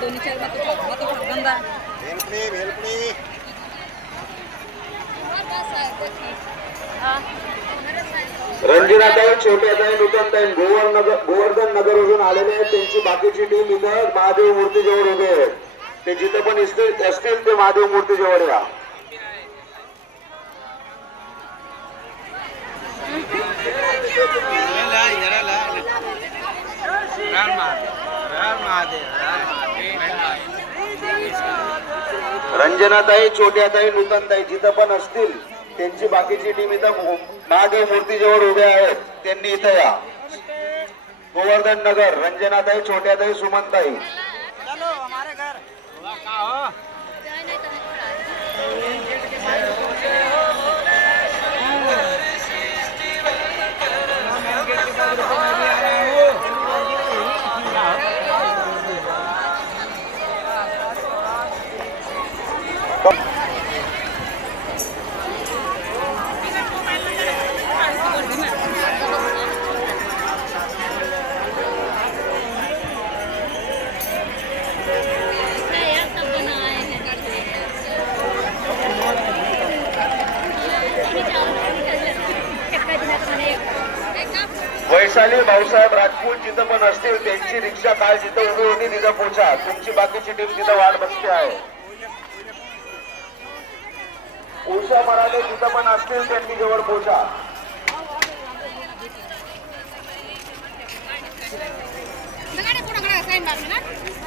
दोन्ही चार गंदा रंजनाताई, छोट्याताई, नूतनताई गोवर्धन नगरवरून आलेले आहेत. त्यांची बाकीची टीम इथं महादेव मूर्तीजवळ उभे आहेत. ते जिथे पण असतील ते महादेव मूर्तीजवळ या. रंजनाताई, छोट्याताई, नूतनताई जिथं पण असतील त्यांची बाकीची टीम इथं महादेव मूर्तीजवळ उभे आहेत. त्यांनी इथं या. गोवर्धन नगर, रंजनाताई, छोट्याताई, सुमनताई. वैशाली भाऊसाहेब राजपूत जिथं पण असतील त्यांची रिक्षा काल जिथं उभी होती तिथं पोहोचा. तुमची बाकीची टीम तिथं वाट बघते आहे. उषा मराठे जिथं पण असतील त्यांनी जवळ पोहोचा. पुढे